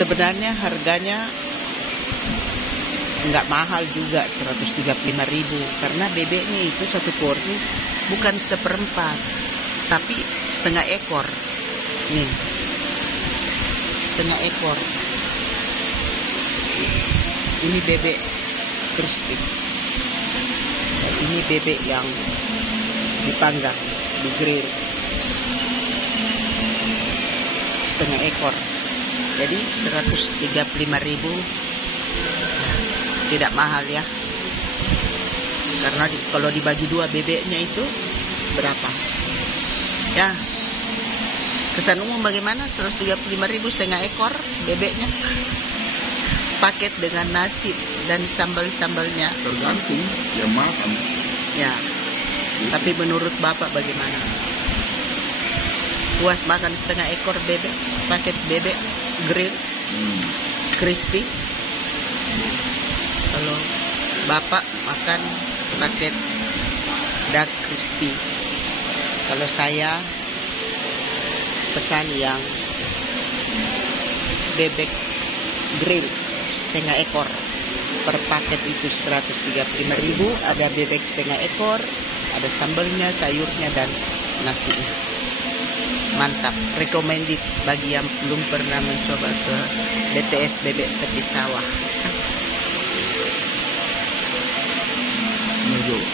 Sebenarnya harganya nggak mahal juga, 135.000, karena bebeknya itu satu porsi bukan seperempat tapi setengah ekor. Nih, setengah ekor. Ini bebek crispy dan ini bebek yang dipanggang, di grill, setengah ekor. Jadi 135.000, tidak mahal ya. Karena kalau dibagi dua bebeknya itu berapa? Ya, kesan umum bagaimana? 135.000 setengah ekor bebeknya. Paket dengan nasi dan sambal-sambalnya. Tergantung yang makan. Ya. Tapi menurut Bapak bagaimana? Puas makan setengah ekor bebek, paket bebek grill, crispy? Kalau Bapak makan paket duck crispy. Kalau saya pesan yang bebek grill setengah ekor. Per paket itu 135.000, ada bebek setengah ekor, ada sambalnya, sayurnya, dan nasinya. Mantap, recommended bagi yang belum pernah mencoba ke BTS bebek tepi sawah. Menurut